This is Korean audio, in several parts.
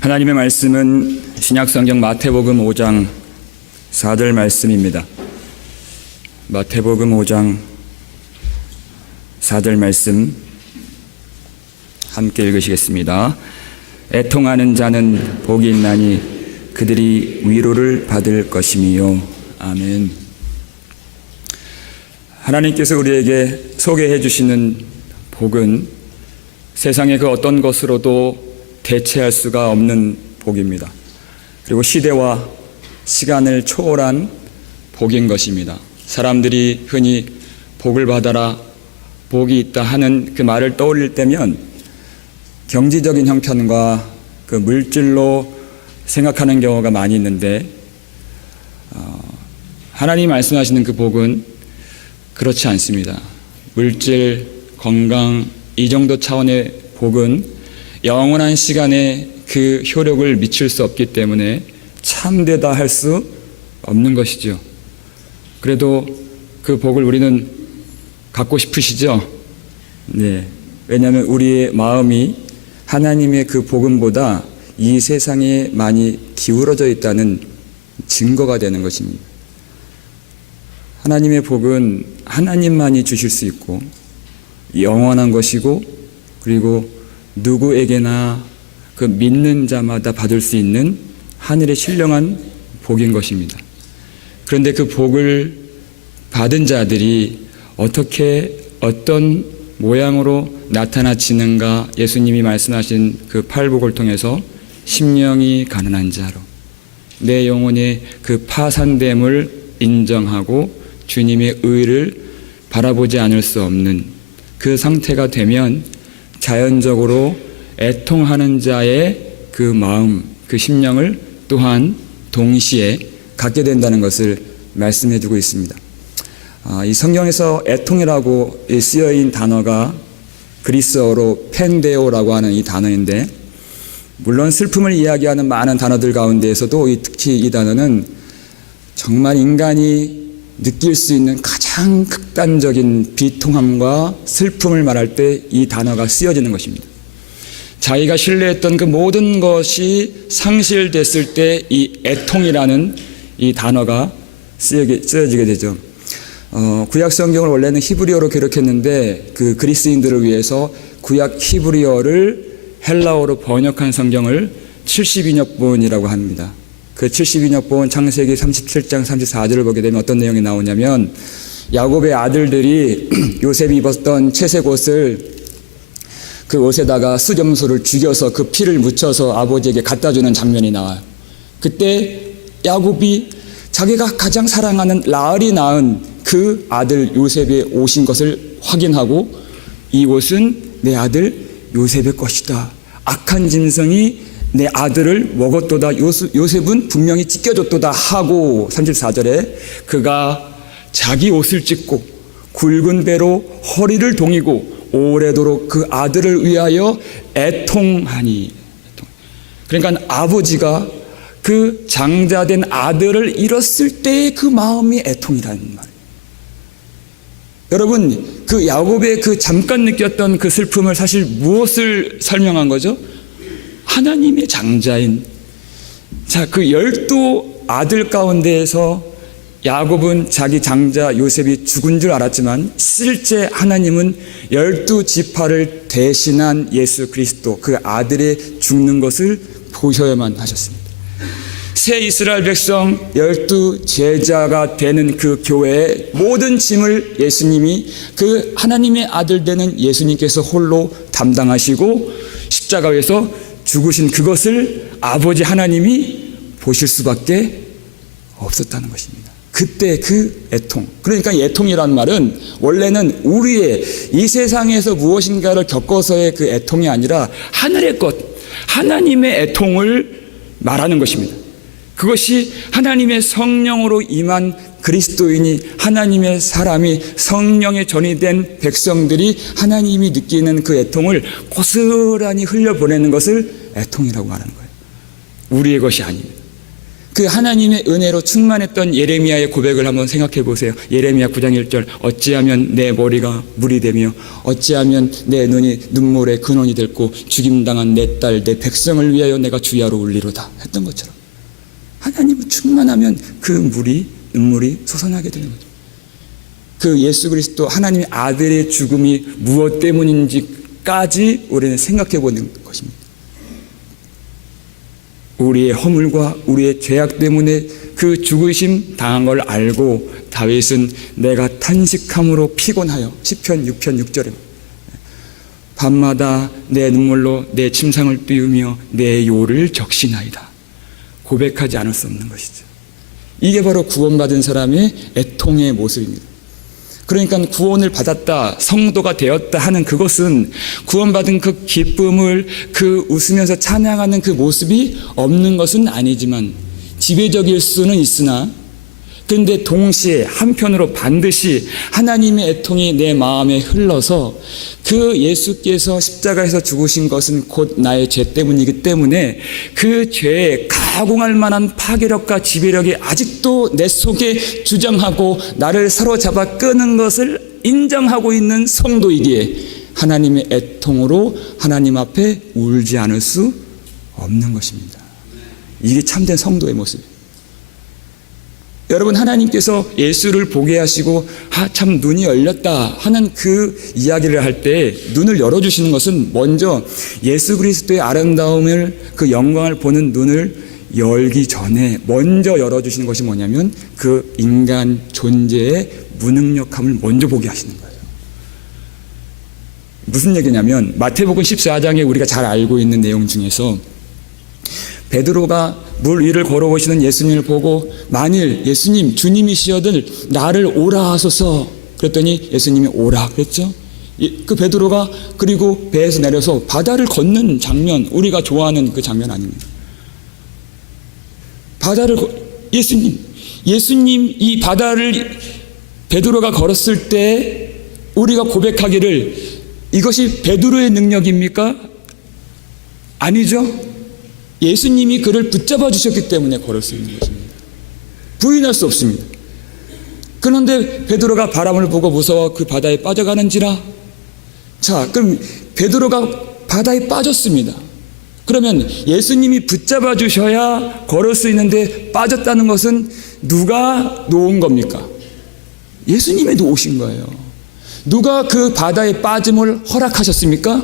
하나님의 말씀은 신약성경 마태복음 5장 4절 말씀입니다. 마태복음 5장 4절 말씀 함께 읽으시겠습니다. 애통하는 자는 복이 있나니 그들이 위로를 받을 것임이요. 아멘. 하나님께서 우리에게 소개해 주시는 복은 세상의 그 어떤 것으로도 대체할 수가 없는 복입니다. 그리고 시대와 시간을 초월한 복인 것입니다. 사람들이 흔히 복을 받아라, 복이 있다 하는 그 말을 떠올릴 때면 경지적인 형편과 그 물질로 생각하는 경우가 많이 있는데 하나님이 말씀하시는 그 복은 그렇지 않습니다. 물질, 건강 이 정도 차원의 복은 영원한 시간에 그 효력을 미칠 수 없기 때문에 참되다 할 수 없는 것이죠. 그래도 그 복을 우리는 갖고 싶으시죠? 네. 왜냐하면 우리의 마음이 하나님의 그 복음보다 이 세상에 많이 기울어져 있다는 증거가 되는 것입니다. 하나님의 복은 하나님만이 주실 수 있고 영원한 것이고 그리고 누구에게나 그 믿는 자마다 받을 수 있는 하늘의 신령한 복인 것입니다. 그런데 그 복을 받은 자들이 어떻게 어떤 모양으로 나타나지는가 예수님이 말씀하신 그 팔복을 통해서 심령이 가난한 자로 내 영혼의 그 파산됨을 인정하고 주님의 의를 바라보지 않을 수 없는 그 상태가 되면 자연적으로 애통하는 자의 그 마음, 그 심령을 또한 동시에 갖게 된다는 것을 말씀해 주고 있습니다. 이 성경에서 애통이라고 쓰여진 단어가 그리스어로 펜데오라고 하는 이 단어인데 물론 슬픔을 이야기하는 많은 단어들 가운데에서도 특히 이 단어는 정말 인간이 느낄 수 있는 가장 극단적인 비통함과 슬픔을 말할 때 이 단어가 쓰여지는 것입니다. 자기가 신뢰했던 그 모든 것이 상실됐을 때 이 애통이라는 이 단어가 쓰여지게 되죠. 구약 성경을 원래는 히브리어로 기록했는데 그 그리스인들을 위해서 구약 히브리어를 헬라어로 번역한 성경을 72역본이라고 합니다. 그 72역본 창세기 37장 34절을 보게 되면 어떤 내용이 나오냐면 야곱의 아들들이 요셉이 입었던 채색 옷을 그 옷에다가 수염소를 죽여서 그 피를 묻혀서 아버지에게 갖다 주는 장면이 나와요. 그때 야곱이 자기가 가장 사랑하는 라헬이 낳은 그 아들 요셉의 옷인 것을 확인하고 이 옷은 내 아들 요셉의 것이다. 악한 짐승이 내 아들을 먹었도다. 요셉은 분명히 찢겨졌도다 하고 34절에 그가 자기 옷을 찢고 굵은 배로 허리를 동이고 오래도록 그 아들을 위하여 애통하니. 그러니까 아버지가 그 장자된 아들을 잃었을 때의 그 마음이 애통이라는 말이에요. 여러분 그 야곱의 그 잠깐 느꼈던 그 슬픔을 사실 무엇을 설명한 거죠? 하나님의 장자인 그 12 아들 가운데에서 야곱은 자기 장자 요셉이 죽은 줄 알았지만 실제 하나님은 12지파를 대신한 예수 그리스도 그 아들의 죽는 것을 보셔야만 하셨습니다. 새 이스라엘 백성 12제자가 되는 그 교회의 모든 짐을 예수님이 그 하나님의 아들 되는 예수님께서 홀로 담당하시고 십자가에서 죽으신 그것을 아버지 하나님이 보실 수밖에 없었다는 것입니다. 그때 그 애통, 그러니까 애통이란 말은 원래는 우리의 이 세상에서 무엇인가를 겪어서의 그 애통이 아니라 하늘의 것, 하나님의 애통을 말하는 것입니다. 그것이 하나님의 성령으로 임한 그리스도인이 하나님의 사람이 성령의 전이 된 백성들이 하나님이 느끼는 그 애통을 고스란히 흘려보내는 것을 애통이라고 말하는 거예요. 우리의 것이 아닙니다. 그 하나님의 은혜로 충만했던 예레미야의 고백을 한번 생각해 보세요. 예레미야 9장 1절 어찌하면 내 머리가 물이 되며 어찌하면 내 눈이 눈물의 근원이 됐고 죽임당한 내 딸 내 백성을 위하여 내가 주야로 울리로다 했던 것처럼 하나님은 충만하면 그 물이 눈물이 솟아나게 되는 거죠. 그 예수 그리스도 하나님의 아들의 죽음이 무엇 때문인지까지 우리는 생각해 보는 것입니다. 우리의 허물과 우리의 죄악 때문에 그 죽으심 당한 걸 알고 다윗은 내가 탄식함으로 피곤하여 시편 6편 6절에 밤마다 내 눈물로 내 침상을 띄우며 내 요를 적시나이다 고백하지 않을 수 없는 것이죠. 이게 바로 구원받은 사람의 애통의 모습입니다. 그러니까 구원을 받았다, 성도가 되었다 하는 그것은 구원받은 그 기쁨을 그 웃으면서 찬양하는 그 모습이 없는 것은 아니지만 지배적일 수는 있으나 그런데 동시에 한편으로 반드시 하나님의 애통이 내 마음에 흘러서 그 예수께서 십자가에서 죽으신 것은 곧 나의 죄 때문이기 때문에 그 죄에 가공할 만한 파괴력과 지배력이 아직도 내 속에 주장하고 나를 사로잡아 끄는 것을 인정하고 있는 성도이기에 하나님의 애통으로 하나님 앞에 울지 않을 수 없는 것입니다. 이게 참된 성도의 모습이에요. 여러분, 하나님께서 예수를 보게 하시고 참 눈이 열렸다 하는 그 이야기를 할 때 눈을 열어주시는 것은 먼저 예수 그리스도의 아름다움을 그 영광을 보는 눈을 열기 전에 먼저 열어주시는 것이 뭐냐면 그 인간 존재의 무능력함을 먼저 보게 하시는 거예요. 무슨 얘기냐면 마태복음 14장에 우리가 잘 알고 있는 내용 중에서 베드로가 물 위를 걸어오시는 예수님을 보고 만일 예수님 주님이시여들 나를 오라 하소서 그랬더니 예수님이 오라 그랬죠. 그 베드로가 그리고 배에서 내려서 바다를 걷는 장면, 우리가 좋아하는 그 장면 아닙니다. 예수님 이 바다를 베드로가 걸었을 때 우리가 고백하기를 이것이 베드로의 능력입니까? 아니죠. 예수님이 그를 붙잡아 주셨기 때문에 걸을 수 있는 것입니다. 부인할 수 없습니다. 그런데 베드로가 바람을 보고 무서워 그 바다에 빠져가는지라. 자, 그럼 베드로가 바다에 빠졌습니다. 그러면 예수님이 붙잡아 주셔야 걸을 수 있는데 빠졌다는 것은 누가 놓은 겁니까? 예수님이 놓으신 거예요. 누가 그 바다에 빠짐을 허락하셨습니까?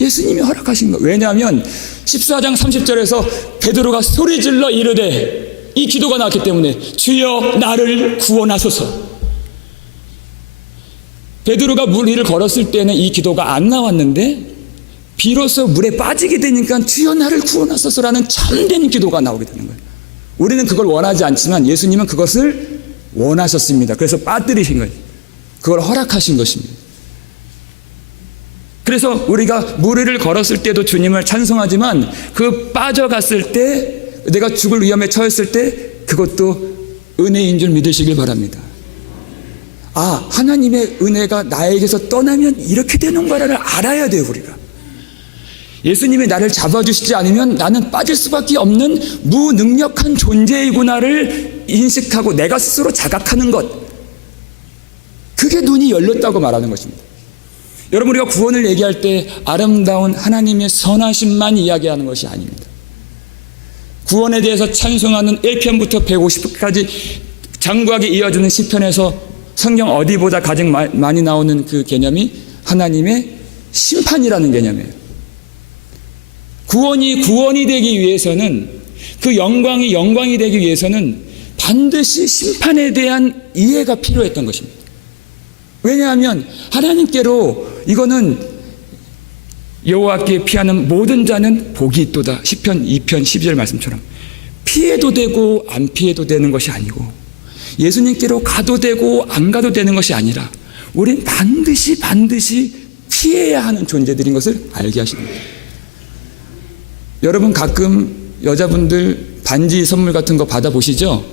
예수님이 허락하신 거예요. 왜냐하면 14장 30절에서 베드로가 소리질러 이르되 이 기도가 나왔기 때문에 주여 나를 구원하소서. 베드로가 물 위를 걸었을 때는 이 기도가 안 나왔는데 비로소 물에 빠지게 되니까 주여 나를 구원하소서라는 참된 기도가 나오게 되는 거예요. 우리는 그걸 원하지 않지만 예수님은 그것을 원하셨습니다. 그래서 빠뜨리신 거예요. 그걸 허락하신 것입니다. 그래서 우리가 물 위를 걸었을 때도 주님을 찬송하지만 그 빠져갔을 때 내가 죽을 위험에 처했을 때 그것도 은혜인 줄 믿으시길 바랍니다. 아, 하나님의 은혜가 나에게서 떠나면 이렇게 되는 거를 알아야 돼요. 우리가 예수님이 나를 잡아주시지 않으면 나는 빠질 수밖에 없는 무능력한 존재이구나를 인식하고 내가 스스로 자각하는 것, 그게 눈이 열렸다고 말하는 것입니다. 여러분, 우리가 구원을 얘기할 때 아름다운 하나님의 선하심만 이야기하는 것이 아닙니다. 구원에 대해서 찬송하는 1편부터 150편까지 장구하게 이어지는 시편에서 성경 어디보다 가장 많이 나오는 그 개념이 하나님의 심판이라는 개념이에요. 구원이 되기 위해서는, 그 영광이 되기 위해서는 반드시 심판에 대한 이해가 필요했던 것입니다. 왜냐하면 하나님께로 이거는 여호와께 피하는 모든 자는 복이 있도다. 시편 2편 12절 말씀처럼 피해도 되고 안 피해도 되는 것이 아니고 예수님께로 가도 되고 안 가도 되는 것이 아니라 우린 반드시 피해야 하는 존재들인 것을 알게 하십니다. 여러분, 가끔 여자분들 반지 선물 같은 거 받아보시죠?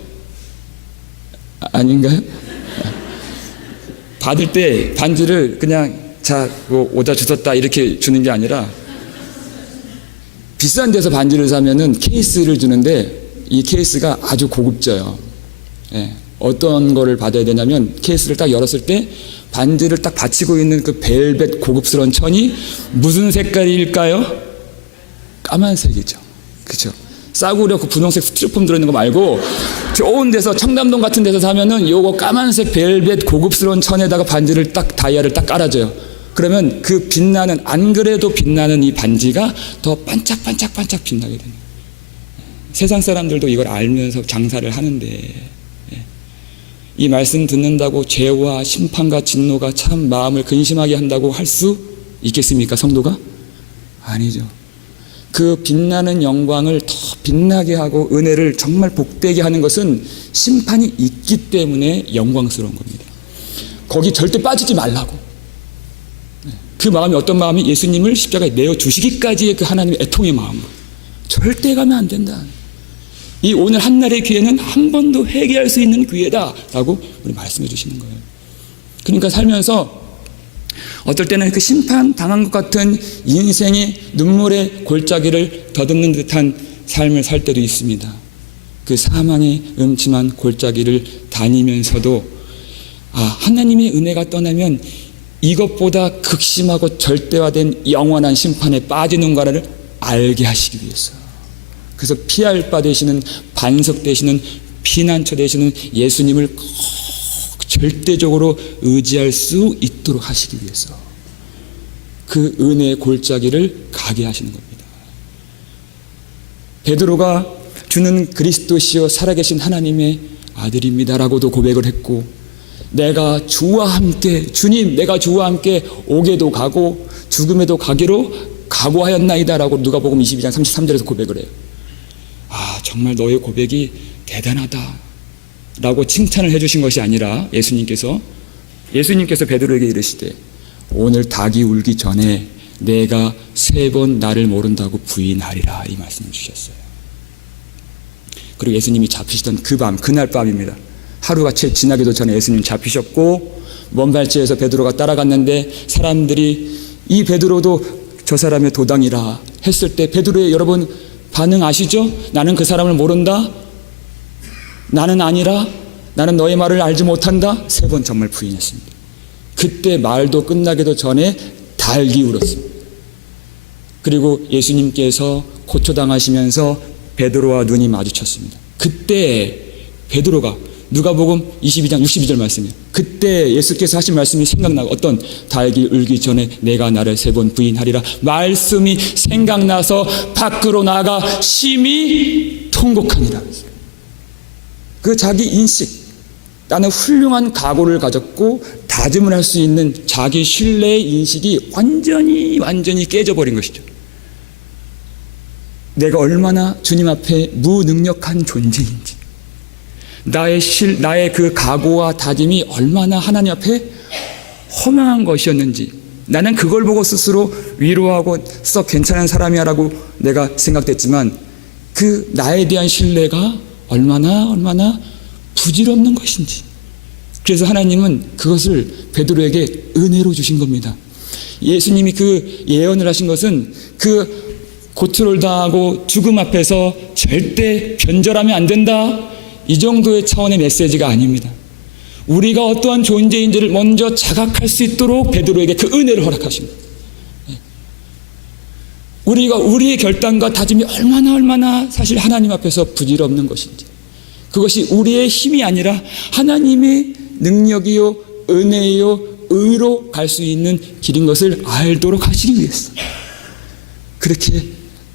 아닌가요? 받을 때 반지를 그냥 자, 뭐 오다 주셨다 이렇게 주는 게 아니라 비싼 데서 반지를 사면은 케이스를 주는데 이 케이스가 아주 고급져요. 예, 어떤 거를 받아야 되냐면 케이스를 딱 열었을 때 반지를 딱 받치고 있는 그 벨벳 고급스러운 천이 무슨 색깔일까요? 까만색이죠. 그렇죠? 싸구려 그 분홍색 스티로폼 들어있는 거 말고 좋은 데서 청담동 같은 데서 사면은 요거 까만색 벨벳 고급스러운 천에다가 반지를 딱 다이아를 딱 깔아줘요. 그러면 그 빛나는, 안 그래도 빛나는 이 반지가 더 반짝반짝반짝 빛나게 됩니다. 세상 사람들도 이걸 알면서 장사를 하는데, 이 말씀 듣는다고 죄와 심판과 진노가 참 마음을 근심하게 한다고 할 수 있겠습니까, 성도가? 아니죠. 그 빛나는 영광을 더 빛나게 하고 은혜를 정말 복되게 하는 것은 심판이 있기 때문에 영광스러운 겁니다. 거기 절대 빠지지 말라고. 그 마음이 어떤 마음이? 예수님을 십자가에 내어주시기까지의 그 하나님의 애통의 마음. 절대 가면 안 된다. 이 오늘 한날의 기회는 한 번 더 회개할 수 있는 기회다라고 우리 말씀해 주시는 거예요. 그러니까 살면서 어떨 때는 그 심판 당한 것 같은 인생의 눈물의 골짜기를 더듬는 듯한 삶을 살 때도 있습니다. 그 사망의 음침한 골짜기를 다니면서도 하나님의 은혜가 떠나면 이것보다 극심하고 절대화된 영원한 심판에 빠지는가를 알게 하시기 위해서. 그래서 피할 바 되시는, 반석 되시는, 피난처 되시는 예수님을 꼭 절대적으로 의지할 수 있도록 하시기 위해서 그 은혜의 골짜기를 가게 하시는 겁니다. 베드로가 주는 그리스도시요 살아계신 하나님의 아들입니다라고도 고백을 했고, 내가 주와 함께, 주님 내가 주와 함께 오게도 가고 죽음에도 가기로 각오하였나이다라고 누가복음 22장 33절에서 고백을 해요. 정말 너의 고백이 대단하다 라고 칭찬을 해주신 것이 아니라 예수님께서 베드로에게 이르시되 오늘 닭이 울기 전에 내가 3번 나를 모른다고 부인하리라, 이 말씀을 주셨어요. 그리고 예수님이 잡히시던 그 밤, 그날 밤입니다. 하루가 채 지나기도 전에 예수님 잡히셨고 먼 발치에서 베드로가 따라갔는데 사람들이 이 베드로도 저 사람의 도당이라 했을 때 베드로의 여러분 반응 아시죠? 나는 그 사람을 모른다. 나는 아니라. 나는 너의 말을 알지 못한다. 3번 정말 부인했습니다. 그때 말도 끝나기도 전에 닭이 울었습니다. 그리고 예수님께서 고초당하시면서 베드로와 눈이 마주쳤습니다. 그때 베드로가 누가복음 22장 62절 말씀이에요. 그때 예수께서 하신 말씀이 생각나고, 어떤 닭이 울기 전에 내가 나를 3번 부인하리라 말씀이 생각나서 밖으로 나가 심히 통곡하니라. 그 자기 인식, 나는 훌륭한 각오를 가졌고 다짐을 할 수 있는 자기 신뢰의 인식이 완전히 깨져버린 것이죠. 내가 얼마나 주님 앞에 무능력한 존재인지, 나의 그 각오와 다짐이 얼마나 하나님 앞에 허망한 것이었는지, 나는 그걸 보고 스스로 위로하고 썩 괜찮은 사람이야라고 내가 생각됐지만 그 나에 대한 신뢰가 얼마나 부질없는 것인지. 그래서 하나님은 그것을 베드로에게 은혜로 주신 겁니다. 예수님이 그 예언을 하신 것은 그 고초를 당하고 죽음 앞에서 절대 변절하면 안 된다, 이 정도의 차원의 메시지가 아닙니다. 우리가 어떠한 존재인지를 먼저 자각할 수 있도록 베드로에게 그 은혜를 허락하십니다. 우리가 우리의 결단과 다짐이 얼마나 사실 하나님 앞에서 부질없는 것인지, 그것이 우리의 힘이 아니라 하나님의 능력이요 은혜요 의로 갈 수 있는 길인 것을 알도록 하시기 위해서 그렇게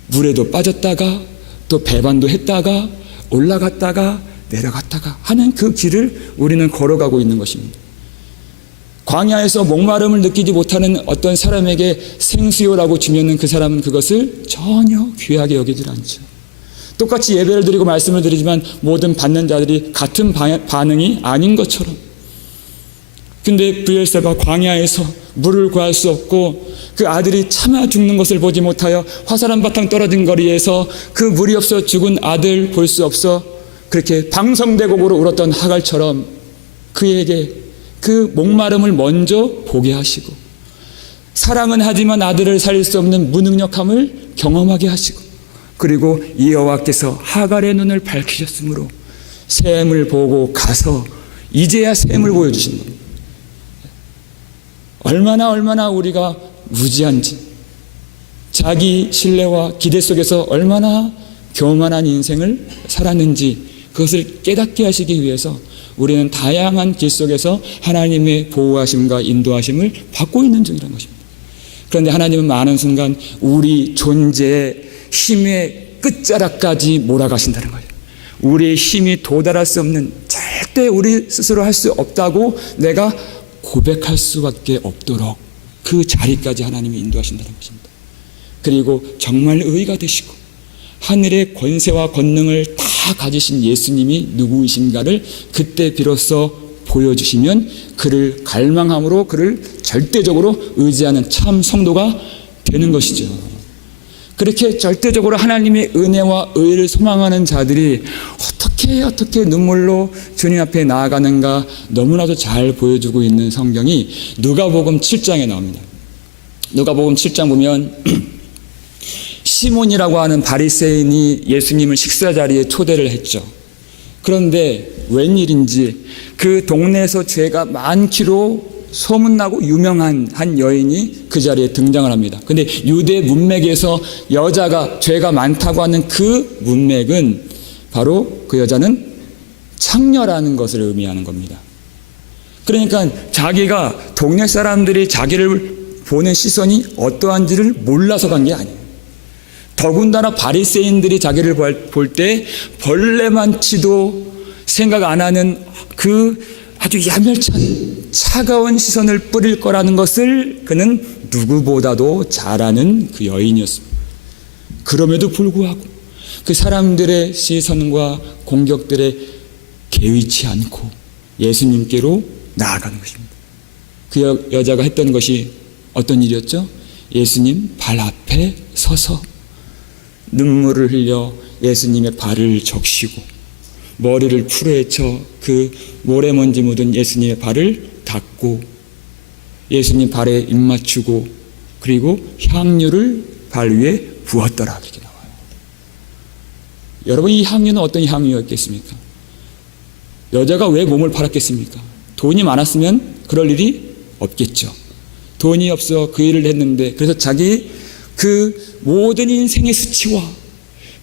물에도 빠졌다가 또 배반도 했다가 올라갔다가 내려갔다가 하는 그 길을 우리는 걸어가고 있는 것입니다. 광야에서 목마름을 느끼지 못하는 어떤 사람에게 생수요라고 주면은 그 사람은 그것을 전혀 귀하게 여기질 않죠. 똑같이 예배를 드리고 말씀을 드리지만 모든 받는 자들이 같은 반응이 아닌 것처럼, 근데 브엘세바 광야에서 물을 구할 수 없고 그 아들이 차마 죽는 것을 보지 못하여 화살 한 바탕 떨어진 거리에서 그 물이 없어 죽은 아들 볼 수 없어 그렇게 방성대곡으로 울었던 하갈처럼 그에게 그 목마름을 먼저 보게 하시고, 사랑은 하지만 아들을 살릴 수 없는 무능력함을 경험하게 하시고, 그리고 여호와께서 하갈의 눈을 밝히셨으므로 샘을 보고 가서 이제야 샘을 보여주신 겁니다. 얼마나 우리가 무지한지, 자기 신뢰와 기대 속에서 얼마나 교만한 인생을 살았는지 그것을 깨닫게 하시기 위해서 우리는 다양한 길 속에서 하나님의 보호하심과 인도하심을 받고 있는 중이라는 것입니다. 그런데 하나님은 많은 순간 우리 존재의 힘의 끝자락까지 몰아가신다는 거예요. 우리의 힘이 도달할 수 없는, 절대 우리 스스로 할 수 없다고 내가 고백할 수밖에 없도록 그 자리까지 하나님이 인도하신다는 것입니다. 그리고 정말 의가 되시고 하늘의 권세와 권능을 다 가지신 예수님이 누구이신가를 그때 비로소 보여주시면 그를 갈망함으로 그를 절대적으로 의지하는 참 성도가 되는 것이죠. 그렇게 절대적으로 하나님의 은혜와 의를 소망하는 자들이 어떻게 눈물로 주님 앞에 나아가는가 너무나도 잘 보여주고 있는 성경이 누가복음 7장에 나옵니다. 누가복음 7장 보면 시몬이라고 하는 바리새인이 예수님을 식사 자리에 초대를 했죠. 그런데 웬일인지 그 동네에서 죄가 많기로 소문나고 유명한 한 여인이 그 자리에 등장을 합니다. 근데 유대 문맥에서 여자가 죄가 많다고 하는 그 문맥은 바로 그 여자는 창녀라는 것을 의미하는 겁니다. 그러니까 자기가 동네 사람들이 자기를 보는 시선이 어떠한지를 몰라서 간 게 아니에요. 더군다나 바리새인들이 자기를 볼 때 벌레만치도 생각 안 하는 그 아주 야멸찬 차가운 시선을 뿌릴 거라는 것을 그는 누구보다도 잘 아는 그 여인이었습니다. 그럼에도 불구하고 그 사람들의 시선과 공격들에 개의치 않고 예수님께로 나아가는 것입니다. 그 여자가 했던 것이 어떤 일이었죠? 예수님 발 앞에 서서 눈물을 흘려 예수님의 발을 적시고 머리를 풀어헤쳐 그 모래먼지 묻은 예수님의 발을 닦고 예수님 발에 입 맞추고 그리고 향유를 발 위에 부었더라 그렇게 나와요. 여러분, 이 향유는 어떤 향유였겠습니까? 여자가 왜 몸을 팔았겠습니까? 돈이 많았으면 그럴 일이 없겠죠. 돈이 없어 그 일을 했는데, 그래서 자기 그 모든 인생의 수치와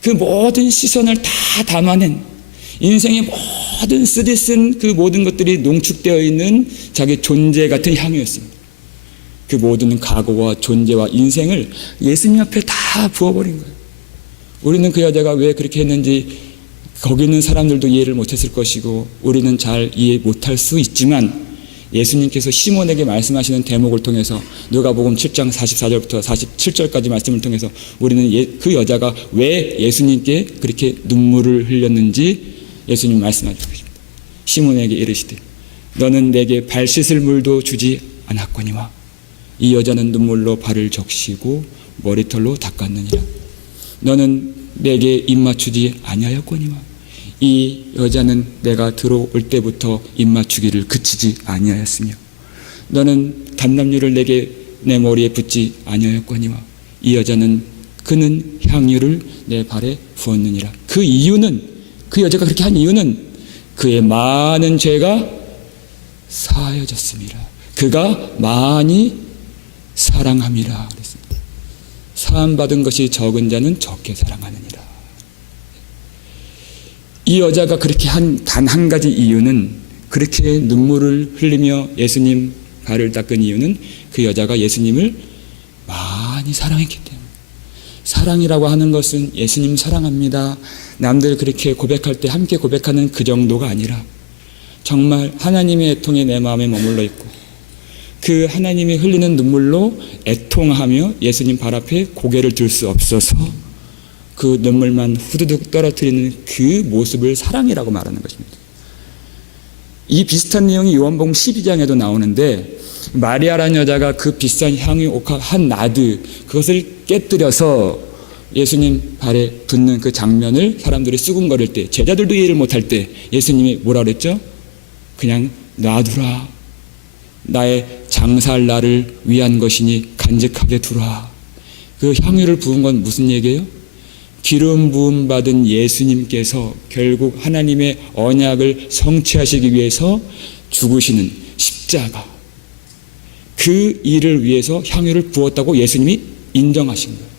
그 모든 시선을 다 담아낸 인생의 모든 쓰디쓴 그 모든 것들이 농축되어 있는 자기 존재 같은 향유였습니다. 그 모든 각오와 존재와 인생을 예수님 앞에 다 부어버린 거예요. 우리는 그 여자가 왜 그렇게 했는지 거기 있는 사람들도 이해를 못했을 것이고 우리는 잘 이해 못할 수 있지만 예수님께서 시몬에게 말씀하시는 대목을 통해서 누가복음 7장 44절부터 47절까지 말씀을 통해서 우리는 그 여자가 왜 예수님께 그렇게 눈물을 흘렸는지 예수님 말씀하시고 계십니다. 시몬에게 이르시되 너는 내게 발 씻을 물도 주지 않았거니와 이 여자는 눈물로 발을 적시고 머리털로 닦았느니라. 너는 내게 입 맞추지 아니하였거니와 이 여자는 내가 들어올 때부터 입 맞추기를 그치지 아니하였으며 너는 담람유를 내게 내 머리에 붓지 아니하였거니와 이 여자는 그는 향유를 내 발에 부었느니라. 그 이유는, 그 여자가 그렇게 한 이유는 그의 많은 죄가 사하여졌습니다. 그가 많이 사랑함이라 그랬습니다. 사함받은 것이 적은 자는 적게 사랑하느니라. 이 여자가 그렇게 한 단 한 가지 이유는, 그렇게 눈물을 흘리며 예수님 발을 닦은 이유는 그 여자가 예수님을 많이 사랑했기 때문에. 사랑이라고 하는 것은 예수님 사랑합니다, 남들 그렇게 고백할 때 함께 고백하는 그 정도가 아니라 정말 하나님의 애통이 내 마음에 머물러 있고 그 하나님이 흘리는 눈물로 애통하며 예수님 발 앞에 고개를 들 수 없어서 그 눈물만 후두둑 떨어뜨리는 그 모습을 사랑이라고 말하는 것입니다. 이 비슷한 내용이 요한복음 12장에도 나오는데 마리아라는 여자가 그 비싼 향유 옥합 한 나드 그것을 깨뜨려서 예수님 발에 붓는 그 장면을 사람들이 수군거릴 때, 제자들도 이해를 못할 때 예수님이 뭐라 그랬죠? 그냥 놔두라. 나의 장사할 날을 위한 것이니 간직하게 두라. 그 향유를 부은 건 무슨 얘기예요? 기름 부음 받은 예수님께서 결국 하나님의 언약을 성취하시기 위해서 죽으시는 십자가, 그 일을 위해서 향유를 부었다고 예수님이 인정하신 거예요.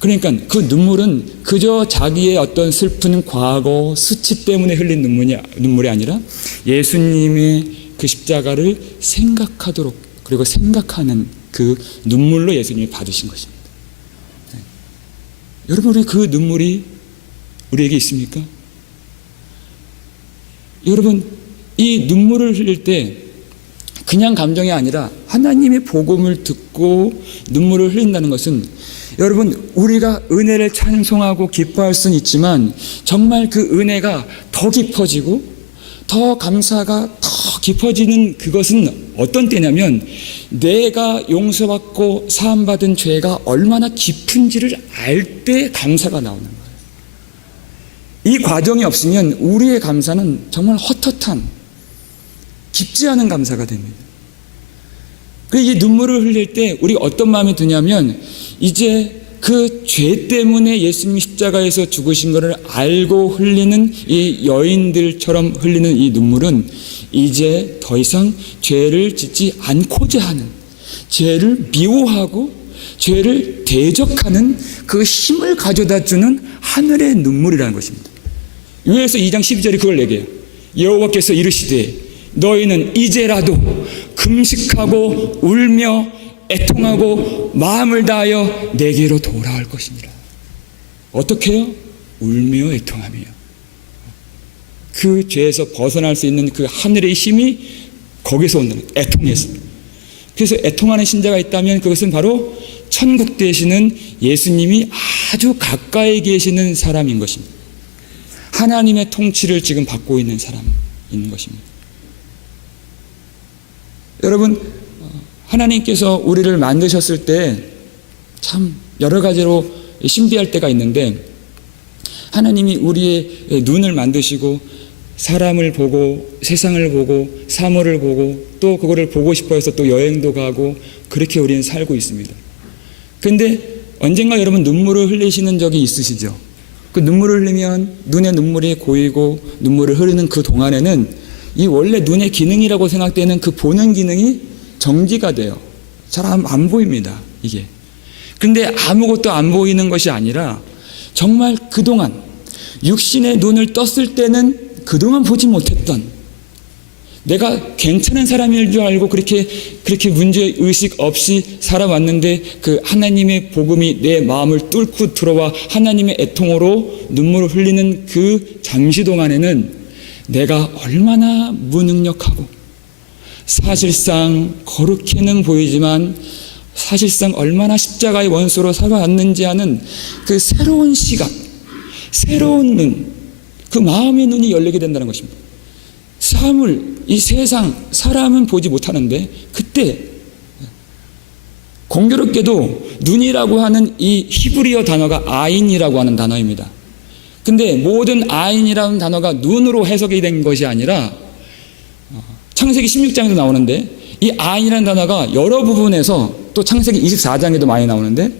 그러니까 그 눈물은 그저 자기의 어떤 슬픈 과거, 수치 때문에 흘린 눈물이 아니라 예수님의 그 십자가를 생각하도록, 그리고 생각하는 그 눈물로 예수님이 받으신 것입니다. 여러분, 우리 그 눈물이 우리에게 있습니까? 여러분, 이 눈물을 흘릴 때 그냥 감정이 아니라 하나님의 복음을 듣고 눈물을 흘린다는 것은, 여러분, 우리가 은혜를 찬송하고 기뻐할 수는 있지만 정말 그 은혜가 더 깊어지고 더 감사가 더 깊어지는 그것은 어떤 때냐면, 내가 용서받고 사함받은 죄가 얼마나 깊은지를 알 때 감사가 나오는 거예요. 이 과정이 없으면 우리의 감사는 정말 헛헛한, 깊지 않은 감사가 됩니다. 이 눈물을 흘릴 때 우리 어떤 마음이 드냐면, 이제 그 죄 때문에 예수님이 십자가에서 죽으신 것을 알고 흘리는 이 여인들처럼 흘리는 이 눈물은 이제 더 이상 죄를 짓지 않고자 하는, 죄를 미워하고 죄를 대적하는 그 힘을 가져다 주는 하늘의 눈물이라는 것입니다. 요엘서 2장 12절이 그걸 얘기해요. 여호와께서 이르시되 너희는 이제라도 금식하고 울며 애통하고 마음을 다하여 내게로 돌아올 것이니라. 어떻게 해요? 울며 애통하며. 그 죄에서 벗어날 수 있는 그 하늘의 힘이 거기서 온다는 거예요. 애통해서. 그래서 애통하는 신자가 있다면 그것은 바로 천국 되시는 예수님이 아주 가까이 계시는 사람인 것입니다. 하나님의 통치를 지금 받고 있는 사람인 것입니다. 여러분, 하나님께서 우리를 만드셨을 때 참 여러 가지로 신비할 때가 있는데, 하나님이 우리의 눈을 만드시고 사람을 보고 세상을 보고 사물을 보고 또 그거를 보고 싶어 해서 또 여행도 가고 그렇게 우리는 살고 있습니다. 그런데 언젠가 여러분 눈물을 흘리시는 적이 있으시죠? 그 눈물을 흘리면 눈에 눈물이 고이고 눈물을 흐르는 그 동안에는 이 원래 눈의 기능이라고 생각되는 그 보는 기능이 정지가 돼요. 잘 안 보입니다, 이게. 그런데 아무것도 안 보이는 것이 아니라 정말 그동안 육신의 눈을 떴을 때는 그동안 보지 못했던, 내가 괜찮은 사람일 줄 알고 그렇게 문제의식 없이 살아왔는데 그 하나님의 복음이 내 마음을 뚫고 들어와 하나님의 애통으로 눈물을 흘리는 그 잠시 동안에는 내가 얼마나 무능력하고 사실상 거룩해는 보이지만 사실상 얼마나 십자가의 원수로 살아왔는지 하는 그 새로운 시각, 새로운 눈, 그 마음의 눈이 열리게 된다는 것입니다. 사물, 이 세상, 사람은 보지 못하는데 그때 공교롭게도 눈이라고 하는 이 히브리어 단어가 아인이라고 하는 단어입니다. 근데 모든 아인이라는 단어가 눈으로 해석이 된 것이 아니라 창세기 16장에도 나오는데 이 아인이라는 단어가 여러 부분에서 또 창세기 24장에도 많이 나오는데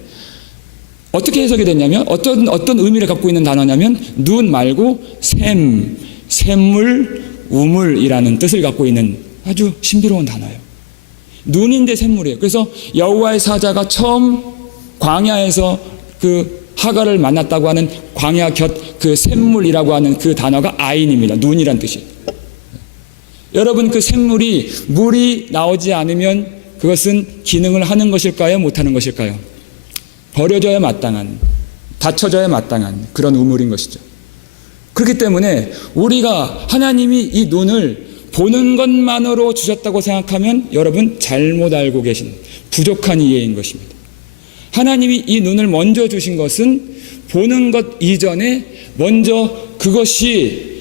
어떻게 해석이 됐냐면 어떤 의미를 갖고 있는 단어냐면 눈 말고 샘물, 우물이라는 뜻을 갖고 있는 아주 신비로운 단어예요. 눈인데 샘물이에요. 그래서 여호와의 사자가 처음 광야에서 그 하갈을 만났다고 하는 광야 곁 그 샘물이라고 하는 그 단어가 아인입니다. 눈이란 뜻이에요. 여러분, 그 샘물이 물이 나오지 않으면 그것은 기능을 하는 것일까요? 못하는 것일까요? 버려져야 마땅한, 닫혀져야 마땅한 그런 우물인 것이죠. 그렇기 때문에 우리가 하나님이 이 눈을 보는 것만으로 주셨다고 생각하면 여러분 잘못 알고 계신 부족한 이해인 것입니다. 하나님이 이 눈을 먼저 주신 것은 보는 것 이전에 먼저 그것이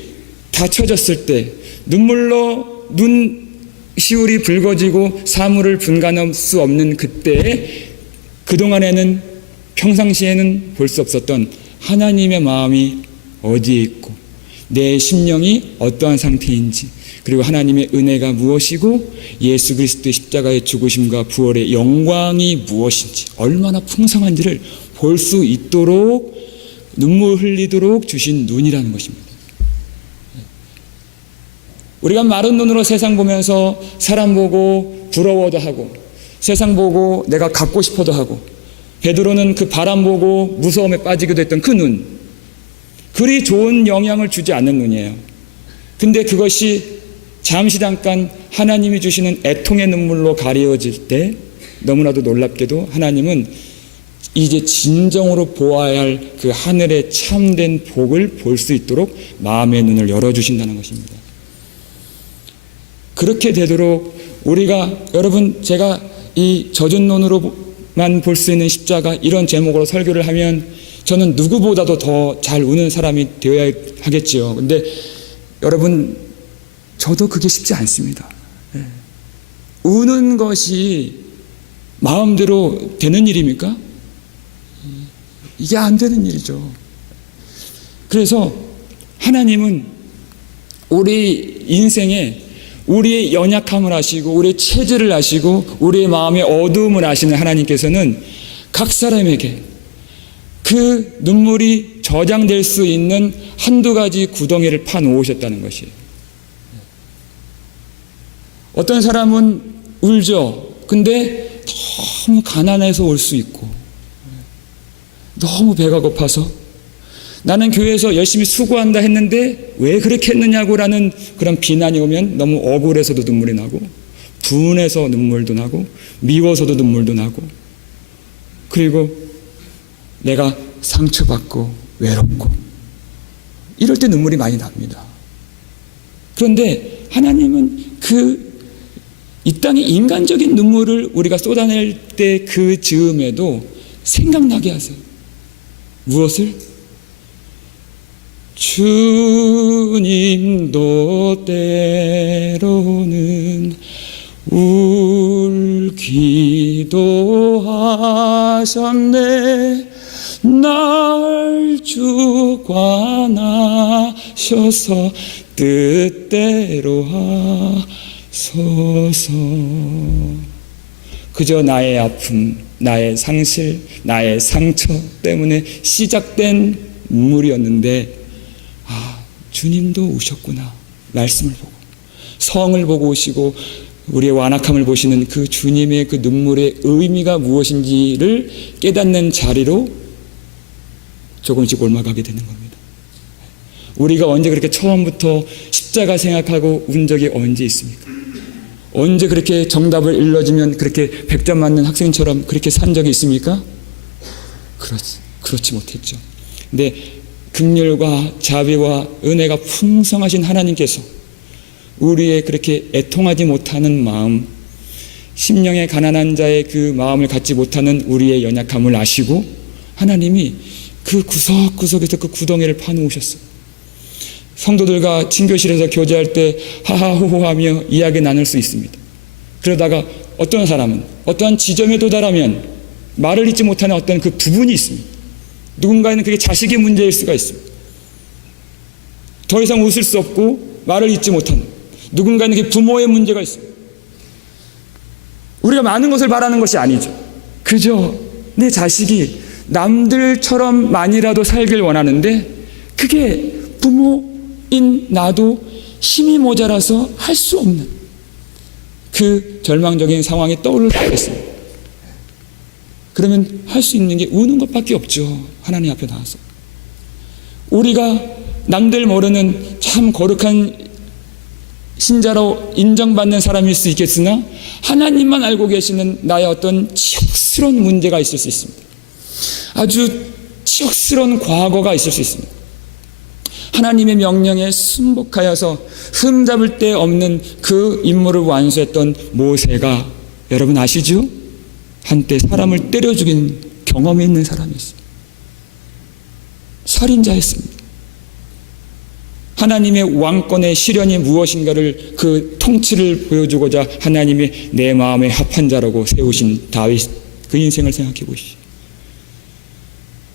닫혀졌을 때 눈물로 눈 시울이 붉어지고 사물을 분간할 수 없는 그때에 그동안에는 평상시에는 볼 수 없었던 하나님의 마음이 어디에 있고 내 심령이 어떠한 상태인지, 그리고 하나님의 은혜가 무엇이고 예수 그리스도의 십자가의 죽으심과 부활의 영광이 무엇인지, 얼마나 풍성한지를 볼 수 있도록 눈물 흘리도록 주신 눈이라는 것입니다. 우리가 마른 눈으로 세상 보면서 사람 보고 부러워도 하고 세상 보고 내가 갖고 싶어도 하고 베드로는 그 바람 보고 무서움에 빠지기도 했던 그 눈, 그리 좋은 영향을 주지 않는 눈이에요. 근데 그것이 잠시 잠깐 하나님이 주시는 애통의 눈물로 가려질 때 너무나도 놀랍게도 하나님은 이제 진정으로 보아야 할 그 하늘의 참된 복을 볼 수 있도록 마음의 눈을 열어주신다는 것입니다. 그렇게 되도록 우리가, 여러분, 제가 이 젖은 눈으로만 볼 수 있는 십자가, 이런 제목으로 설교를 하면 저는 누구보다도 더 잘 우는 사람이 되어야 하겠지요. 근데 여러분, 저도 그게 쉽지 않습니다. 우는 것이 마음대로 되는 일입니까? 이게 안 되는 일이죠. 그래서 하나님은 우리 인생에 우리의 연약함을 아시고 우리의 체질을 아시고 우리의 마음의 어두움을 아시는 하나님께서는 각 사람에게 그 눈물이 저장될 수 있는 한두 가지 구덩이를 파놓으셨다는 것이에요. 어떤 사람은 울죠. 근데 너무 가난해서 올 수 있고 너무 배가 고파서 나는 교회에서 열심히 수고한다 했는데 왜 그렇게 했느냐고라는 그런 비난이 오면 너무 억울해서도 눈물이 나고 분해서 눈물도 나고 미워서도 눈물도 나고 그리고 내가 상처받고 외롭고 이럴 때 눈물이 많이 납니다. 그런데 하나님은 이 땅의 인간적인 눈물을 우리가 쏟아낼 때 그 즈음에도 생각나게 하세요. 무엇을? 주님도 때로는 울기도 하셨네. 날 주관하셔서 뜻대로 하소서. 그저 나의 아픔, 나의 상실, 나의 상처 때문에 시작된 눈물이었는데 주님도 오셨구나. 말씀을 보고 성을 보고 오시고 우리의 완악함을 보시는 그 주님의 그 눈물의 의미가 무엇인지를 깨닫는 자리로 조금씩 옮아가게 되는 겁니다. 우리가 언제 그렇게 처음부터 십자가 생각하고 운 적이 언제 있습니까? 언제 그렇게 정답을 일러주면 그렇게 100점 맞는 학생처럼 그렇게 산 적이 있습니까? 그렇지 못했죠. 근데 긍휼과 자비와 은혜가 풍성하신 하나님께서 우리의 그렇게 애통하지 못하는 마음, 심령의 가난한 자의 그 마음을 갖지 못하는 우리의 연약함을 아시고 하나님이 그 구석구석에서 그 구덩이를 파놓으셨어요. 성도들과 친교실에서 교제할 때 하하호호하며 이야기 나눌 수 있습니다. 그러다가 어떤 사람은 어떠한 지점에 도달하면 말을 잇지 못하는 어떤 그 부분이 있습니다. 누군가에는 그게 자식의 문제일 수가 있습니다. 더 이상 웃을 수 없고 말을 잇지 못하는, 누군가에는 그게 부모의 문제가 있습니다. 우리가 많은 것을 바라는 것이 아니죠. 그저 내 자식이 남들처럼만이라도 살길 원하는데 그게 부모인 나도 힘이 모자라서 할 수 없는 그 절망적인 상황이 떠오를 때가 있습니다. 그러면 할 수 있는 게 우는 것밖에 없죠. 하나님 앞에 나와서. 우리가 남들 모르는 참 거룩한 신자로 인정받는 사람일 수 있겠으나 하나님만 알고 계시는 나의 어떤 치욕스러운 문제가 있을 수 있습니다. 아주 치욕스러운 과거가 있을 수 있습니다. 하나님의 명령에 순복하여서 흠잡을 데 없는 그 임무를 완수했던 모세가 여러분 아시죠? 한때 사람을 때려 죽인 경험이 있는 사람이 있어요. 살인자였습니다. 하나님의 왕권의 실현이 무엇인가를 그 통치를 보여주고자 하나님이 내 마음에 합한 자라고 세우신 다윗, 그 인생을 생각해 보시죠.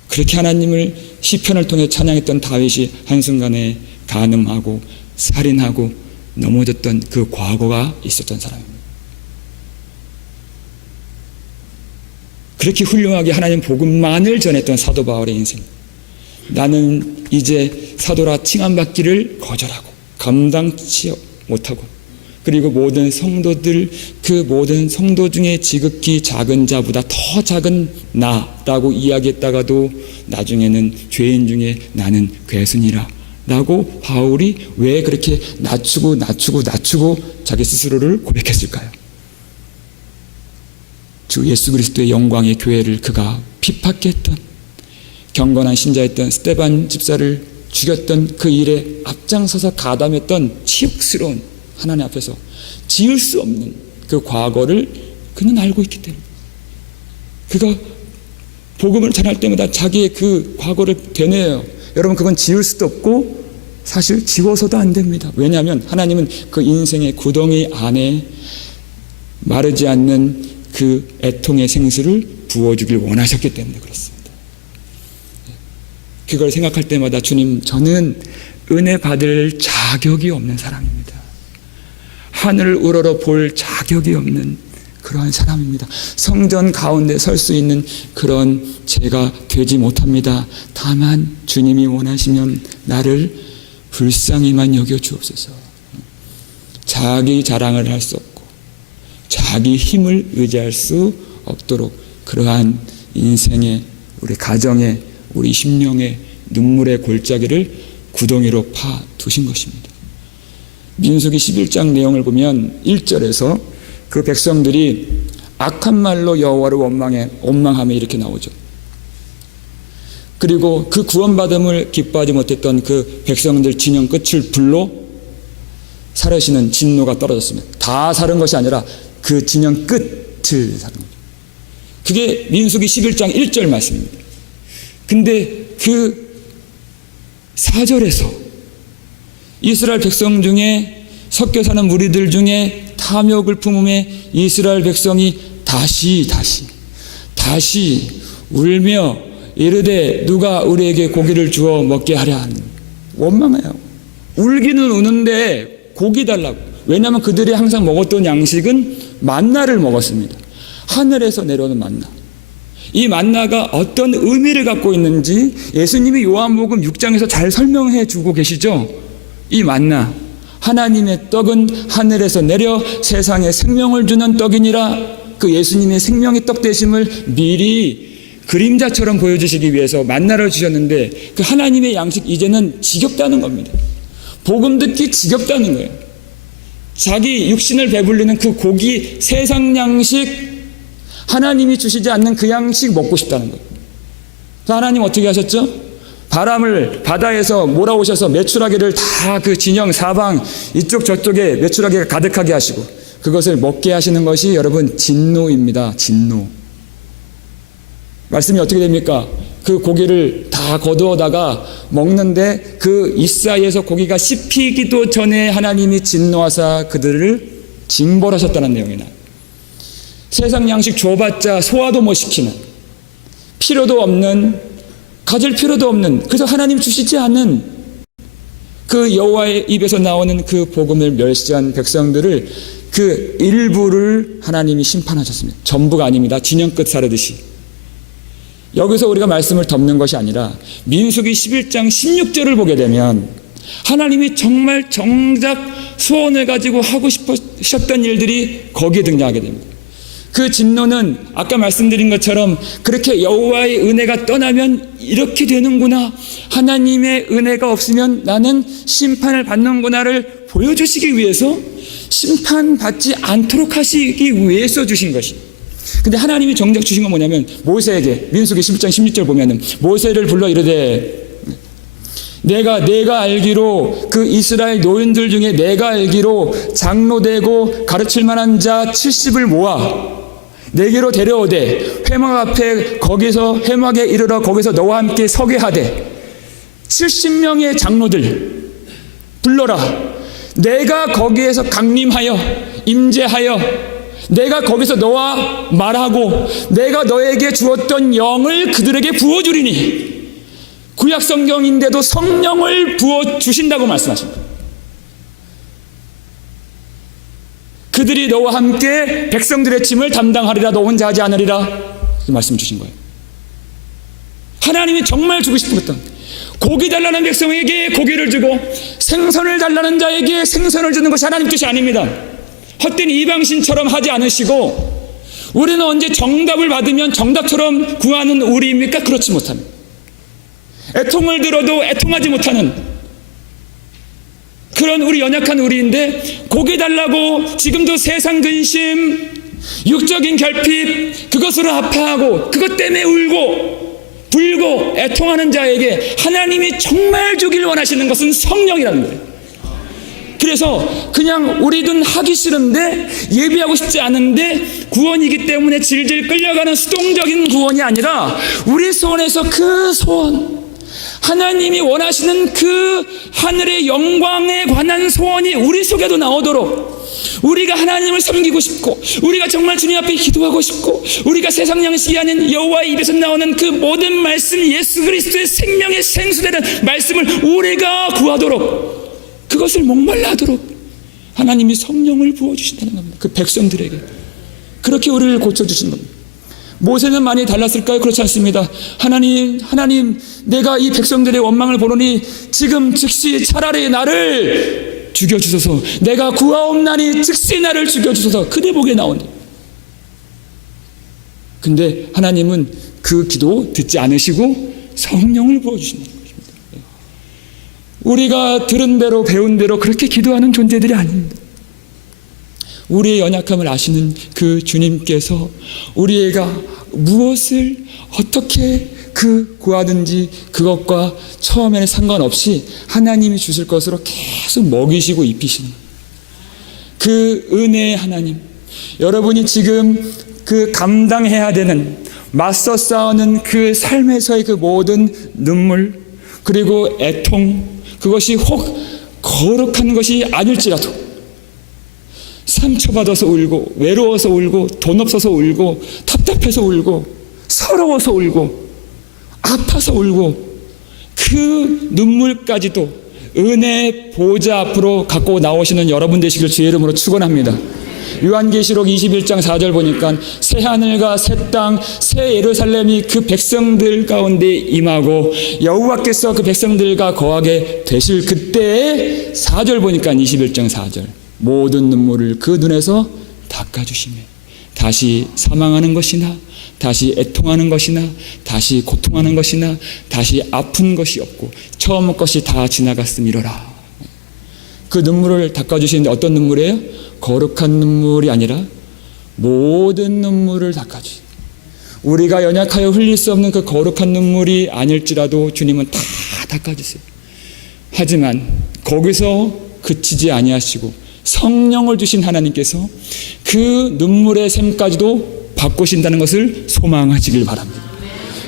그렇게 하나님을 시편을 통해 찬양했던 다윗이 한순간에 간음하고 살인하고 넘어졌던 그 과거가 있었던 사람입니다. 그렇게 훌륭하게 하나님 복음만을 전했던 사도 바울의 인생, 나는 이제 사도라 칭함받기를 거절하고 감당치 못하고, 그리고 모든 성도들, 그 모든 성도 중에 지극히 작은 자보다 더 작은 나라고 이야기했다가도 나중에는 죄인 중에 나는 괴순이라 라고 바울이 왜 그렇게 낮추고 자기 스스로를 고백했을까요? 주 예수 그리스도의 영광의 교회를 그가 핍박했던, 경건한 신자였던 스데반 집사를 죽였던 그 일에 앞장서서 가담했던 치욕스러운 하나님 앞에서 지을 수 없는 그 과거를 그는 알고 있기 때문에, 그가 복음을 전할 때마다 자기의 그 과거를 되뇌어요. 여러분, 그건 지울 수도 없고 사실 지워서도 안 됩니다. 왜냐하면 하나님은 그 인생의 구덩이 안에 마르지 않는 그 애통의 생수를 부어주길 원하셨기 때문에 그렇습니다. 그걸 생각할 때마다 주님, 저는 은혜 받을 자격이 없는 사람입니다. 하늘을 우러러 볼 자격이 없는 그러한 사람입니다. 성전 가운데 설 수 있는 그런 제가 되지 못합니다. 다만 주님이 원하시면 나를 불쌍히만 여겨 주옵소서. 자기 자랑을 할 수 없고 자기 힘을 의지할 수 없도록 그러한 인생의, 우리 가정의, 우리 심령의 눈물의 골짜기를 구덩이로 파 두신 것입니다. 민수기 11장 내용을 보면 1절에서 그 백성들이 악한 말로 여호와를 원망하며 이렇게 나오죠. 그리고 그 구원받음을 기뻐하지 못했던 그 백성들 진영 끝을 불로 사르시는 진노가 떨어졌습니다. 다 사른 것이 아니라 그 진영 끝을 사른 거죠. 그게 민수기 11장 1절 말씀입니다. 근데 그 4절에서 이스라엘 백성 중에 섞여 사는 무리들 중에 탐욕을 품음에 이스라엘 백성이 다시 울며 이르되 누가 우리에게 고기를 주어 먹게 하랴 하는, 원망해요. 울기는 우는데 고기 달라고. 왜냐하면 그들이 항상 먹었던 양식은 만나를 먹었습니다. 하늘에서 내려오는 만나. 이 만나가 어떤 의미를 갖고 있는지 예수님이 요한복음 6장에서 잘 설명해 주고 계시죠. 이 만나, 하나님의 떡은 하늘에서 내려 세상에 생명을 주는 떡이니라. 그 예수님의 생명의 떡 되심을 미리 그림자처럼 보여주시기 위해서 만나를 주셨는데, 그 하나님의 양식 이제는 지겹다는 겁니다. 복음 듣기 지겹다는 거예요. 자기 육신을 배불리는 그 고기, 세상 양식, 하나님이 주시지 않는 그 양식 먹고 싶다는 거예요. 하나님 어떻게 하셨죠? 바람을 바다에서 몰아오셔서 메추라기를 다 그 진영 사방 이쪽 저쪽에 메추라기가 가득하게 하시고 그것을 먹게 하시는 것이 여러분 진노입니다. 진노. 말씀이 어떻게 됩니까? 그 고기를 다 거두어다가 먹는데 그 이 사이에서 고기가 씹히기도 전에 하나님이 진노하사 그들을 징벌하셨다는 내용이 나와요. 세상 양식 줘봤자 소화도 못 시키는, 필요도 없는, 가질 필요도 없는, 그래서 하나님 주시지 않는 그 여호와의 입에서 나오는 그 복음을 멸시한 백성들을, 그 일부를 하나님이 심판하셨습니다. 전부가 아닙니다. 진영 끝 사르듯이. 여기서 우리가 말씀을 덮는 것이 아니라 민수기 11장 16절을 보게 되면 하나님이 정말 정작 소원을 가지고 하고 싶으셨던 일들이 거기에 등장하게 됩니다. 그 진노는 아까 말씀드린 것처럼 그렇게 여호와의 은혜가 떠나면 이렇게 되는구나, 하나님의 은혜가 없으면 나는 심판을 받는구나를 보여주시기 위해서, 심판받지 않도록 하시기 위해서 주신 것입니다. 근데 하나님이 정작 주신 건 뭐냐면 모세에게, 민수기 11장 16절 보면은 모세를 불러 이르되 내가 알기로 그 이스라엘 노인들 중에 내가 알기로 장로되고 가르칠 만한 자 70을 모아 내게로 데려오되 회막 앞에 거기서 회막에 이르러 거기서 너와 함께 서게 하되 70명의 장로들 불러라. 내가 거기에서 강림하여 임재하여 내가 거기서 너와 말하고 내가 너에게 주었던 영을 그들에게 부어주리니, 구약 성경인데도 성령을 부어주신다고 말씀하십니다. 그들이 너와 함께 백성들의 짐을 담당하리라. 너 혼자 하지 않으리라. 이 말씀 주신 거예요. 하나님이 정말 주고 싶었던, 고기 달라는 백성에게 고기를 주고 생선을 달라는 자에게 생선을 주는 것이 하나님 뜻이 아닙니다. 헛된 이방신처럼 하지 않으시고, 우리는 언제 정답을 받으면 정답처럼 구하는 우리입니까? 그렇지 못합니다. 애통을 들어도 애통하지 못하는 그런 우리 연약한 우리인데, 고기 달라고 지금도 세상 근심, 육적인 결핍, 그것으로 아파하고 그것 때문에 울고 불고 애통하는 자에게 하나님이 정말 주길 원하시는 것은 성령이라는 거예요. 그래서 그냥 우리는 하기 싫은데, 예비하고 싶지 않은데 구원이기 때문에 질질 끌려가는 수동적인 구원이 아니라, 우리 소원에서 그 소원, 하나님이 원하시는 그 하늘의 영광에 관한 소원이 우리 속에도 나오도록, 우리가 하나님을 섬기고 싶고, 우리가 정말 주님 앞에 기도하고 싶고, 우리가 세상 양식이 아닌 여호와의 입에서 나오는 그 모든 말씀, 예수 그리스도의 생명의 생수되는 말씀을 우리가 구하도록, 그것을 목말라 하도록 하나님이 성령을 부어주신다는 겁니다. 그 백성들에게 그렇게 우리를 고쳐주신 겁니다. 모세는 많이 달랐을까요? 그렇지 않습니다. 하나님, 내가 이 백성들의 원망을 보노니 지금 즉시 차라리 나를 죽여주소서. 내가 구하옵나니 즉시 나를 죽여주소서. 그대 복에 나온다. 근데 하나님은 그 기도 듣지 않으시고 성령을 부어주신다는 것입니다. 우리가 들은 대로 배운 대로 그렇게 기도하는 존재들이 아닙니다. 우리의 연약함을 아시는 그 주님께서 우리가 무엇을 어떻게 구하든지 그것과 처음에는 상관없이 하나님이 주실 것으로 계속 먹이시고 입히시는 그 은혜의 하나님, 여러분이 지금 그 감당해야 되는, 맞서 싸우는 그 삶에서의 그 모든 눈물, 그리고 애통, 그것이 혹 거룩한 것이 아닐지라도, 상처받아서 울고, 외로워서 울고, 돈 없어서 울고, 답답해서 울고, 서러워서 울고, 아파서 울고, 그 눈물까지도 은혜의 보좌 앞으로 갖고 나오시는 여러분 되시길 주의 이름으로 축원합니다. 요한계시록 21장 4절 보니까 새하늘과 새 땅, 새 예루살렘이 그 백성들 가운데 임하고 여호와께서 그 백성들과 거하게 되실 그때에 4절 보니까 21장 4절, 모든 눈물을 그 눈에서 닦아주시며 다시 사망하는 것이나 다시 애통하는 것이나 다시 고통하는 것이나 다시 아픈 것이 없고 처음 것이 다 지나갔음이로라. 그 눈물을 닦아주시는데 어떤 눈물이에요? 거룩한 눈물이 아니라 모든 눈물을 닦아주시고, 우리가 연약하여 흘릴 수 없는 그 거룩한 눈물이 아닐지라도 주님은 다 닦아주세요. 하지만 거기서 그치지 아니하시고 성령을 주신 하나님께서 그 눈물의 샘까지도 바꾸신다는 것을 소망하시길 바랍니다.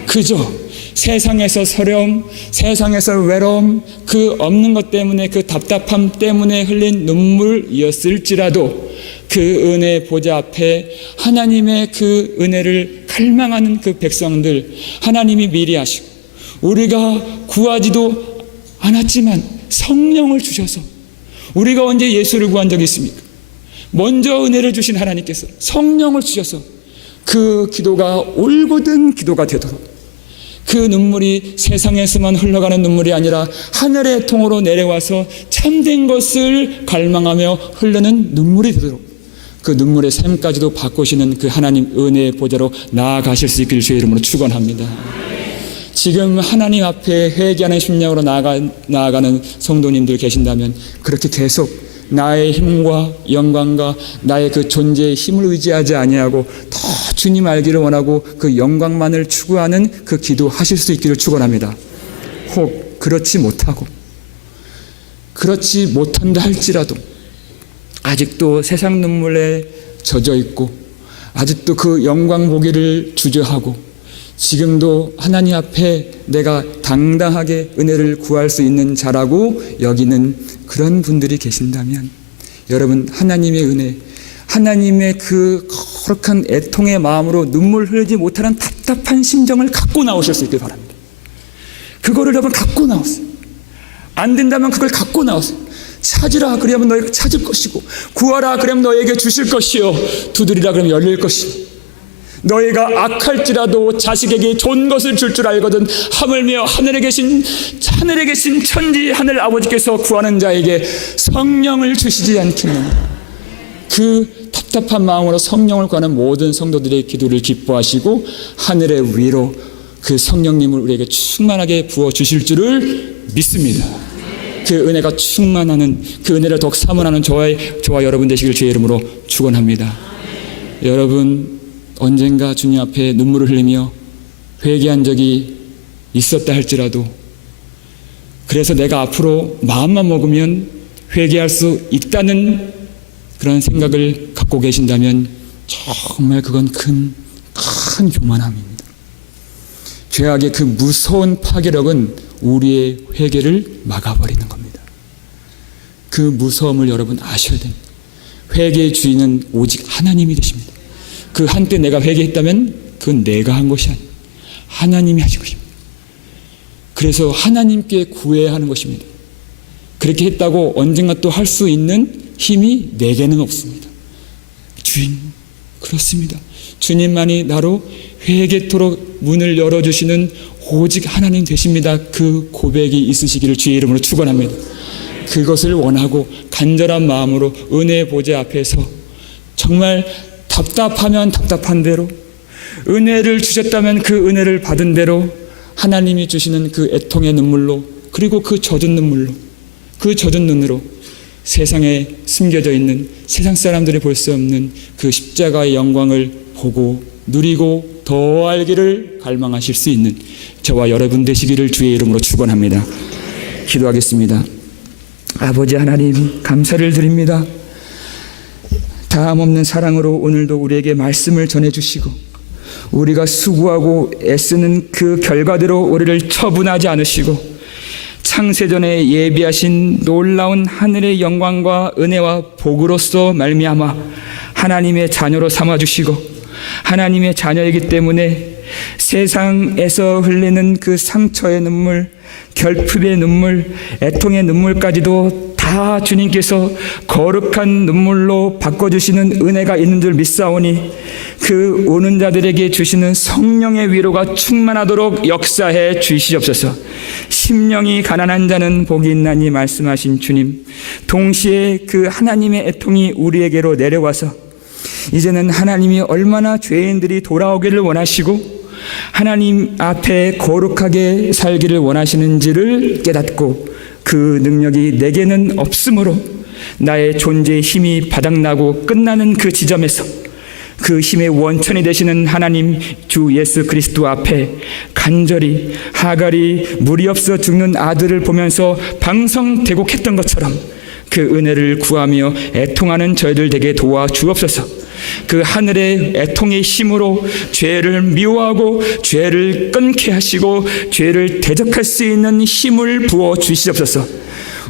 그저 세상에서 서러움, 세상에서 외로움, 그 없는 것 때문에, 그 답답함 때문에 흘린 눈물이었을지라도 그 은혜 보좌 앞에 하나님의 그 은혜를 갈망하는 그 백성들, 하나님이 미리 하시고 우리가 구하지도 않았지만 성령을 주셔서, 우리가 언제 예수를 구한 적이 있습니까? 먼저 은혜를 주신 하나님께서 성령을 주셔서 그 기도가 올곧은 기도가 되도록, 그 눈물이 세상에서만 흘러가는 눈물이 아니라 하늘의 통으로 내려와서 참된 것을 갈망하며 흐르는 눈물이 되도록 그 눈물의 샘까지도 바꾸시는 그 하나님 은혜의 보좌로 나아가실 수 있기를 주의 이름으로 축원합니다. 지금 하나님 앞에 회개하는 심령으로 나아가는 성도님들 계신다면 그렇게 계속 나의 힘과 영광과 나의 그 존재의 힘을 의지하지 아니하고 더 주님 알기를 원하고 그 영광만을 추구하는 그 기도하실 수 있기를 축원합니다. 혹 그렇지 못한다 할지라도 아직도 세상 눈물에 젖어 있고 아직도 그 영광 보기를 주저하고 지금도 하나님 앞에 내가 당당하게 은혜를 구할 수 있는 자라고 여기는 그런 분들이 계신다면 여러분, 하나님의 은혜, 하나님의 그 거룩한 애통의 마음으로 눈물 흘리지 못하는 답답한 심정을 갖고 나오실 수 있길 바랍니다. 그거를 여러분 갖고 나오세요. 안 된다면 그걸 갖고 나오세요. 찾으라 그러면 너희가 찾을 것이고, 구하라 그러면 너에게 주실 것이요, 두드리라 그러면 열릴 것이니, 너희가 악할지라도 자식에게 좋은 것을 줄 줄 알거든 하물며 하늘에 계신 천지 하늘 아버지께서 구하는 자에게 성령을 주시지 않겠느냐. 그 답답한 마음으로 성령을 구하는 모든 성도들의 기도를 기뻐하시고 하늘의 위로 그 성령님을 우리에게 충만하게 부어주실 줄을 믿습니다. 그 은혜가 충만하는, 그 은혜를 더욱 사모하는 저와 여러분 되시길 주의 이름으로 축원합니다. 여러분 언젠가 주님 앞에 눈물을 흘리며 회개한 적이 있었다 할지라도, 그래서 내가 앞으로 마음만 먹으면 회개할 수 있다는 그런 생각을 갖고 계신다면 정말 그건 큰 교만함입니다. 죄악의 그 무서운 파괴력은 우리의 회개를 막아버리는 겁니다. 그 무서움을 여러분 아셔야 됩니다. 회개의 주인은 오직 하나님이 되십니다. 그 한때 내가 회개했다면 그건 내가 한 것이 아니에요. 하나님이 하신 것입니다. 그래서 하나님께 구해야 하는 것입니다. 그렇게 했다고 언젠가 또 할 수 있는 힘이 내게는 없습니다. 주인, 그렇습니다. 주님만이 나로 회개토록 문을 열어주시는 오직 하나님 되십니다. 그 고백이 있으시기를 주의 이름으로 축원합니다. 그것을 원하고 간절한 마음으로 은혜의 보좌 앞에서 정말 답답하면 답답한 대로, 은혜를 주셨다면 그 은혜를 받은 대로 하나님이 주시는 그 애통의 눈물로, 그리고 그 젖은 눈물로, 그 젖은 눈으로 세상에 숨겨져 있는 세상 사람들이 볼 수 없는 그 십자가의 영광을 보고 누리고 더 알기를 갈망하실 수 있는 저와 여러분 되시기를 주의 이름으로 축원합니다. 기도하겠습니다. 아버지 하나님, 감사를 드립니다. 다함없는 사랑으로 오늘도 우리에게 말씀을 전해주시고 우리가 수고하고 애쓰는 그 결과대로 우리를 처분하지 않으시고 창세전에 예비하신 놀라운 하늘의 영광과 은혜와 복으로서 말미암아 하나님의 자녀로 삼아주시고 하나님의 자녀이기 때문에 세상에서 흘리는 그 상처의 눈물, 결핍의 눈물, 애통의 눈물까지도 다 주님께서 거룩한 눈물로 바꿔주시는 은혜가 있는 줄 믿사오니 그 오는 자들에게 주시는 성령의 위로가 충만하도록 역사해 주시옵소서. 심령이 가난한 자는 복이 있나니 말씀하신 주님, 동시에 그 하나님의 애통이 우리에게로 내려와서 이제는 하나님이 얼마나 죄인들이 돌아오기를 원하시고 하나님 앞에 거룩하게 살기를 원하시는지를 깨닫고 그 능력이 내게는 없으므로 나의 존재의 힘이 바닥나고 끝나는 그 지점에서 그 힘의 원천이 되시는 하나님 주 예수 그리스도 앞에 간절히 하갈이 물이 없어 죽는 아들을 보면서 방성대곡했던 것처럼 그 은혜를 구하며 애통하는 저희들 되게 도와주옵소서. 그 하늘의 애통의 힘으로 죄를 미워하고 죄를 끊게 하시고 죄를 대적할 수 있는 힘을 부어 주시옵소서.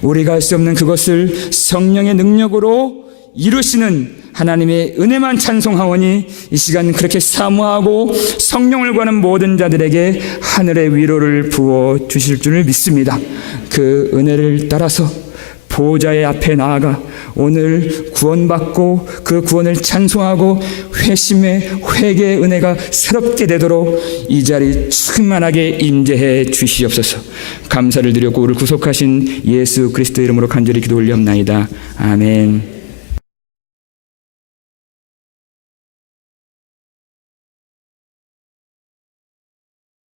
우리가 할 수 없는 그것을 성령의 능력으로 이루시는 하나님의 은혜만 찬송하오니 이 시간 그렇게 사모하고 성령을 구하는 모든 자들에게 하늘의 위로를 부어 주실 줄을 믿습니다. 그 은혜를 따라서 보호자의 앞에 나아가 오늘 구원받고 그 구원을 찬송하고 회심의 회개의 은혜가 새롭게 되도록 이 자리 충만하게 임재해 주시옵소서. 감사를 드렸고 우리를 구속하신 예수 그리스도 이름으로 간절히 기도 올리옵나이다. 아멘.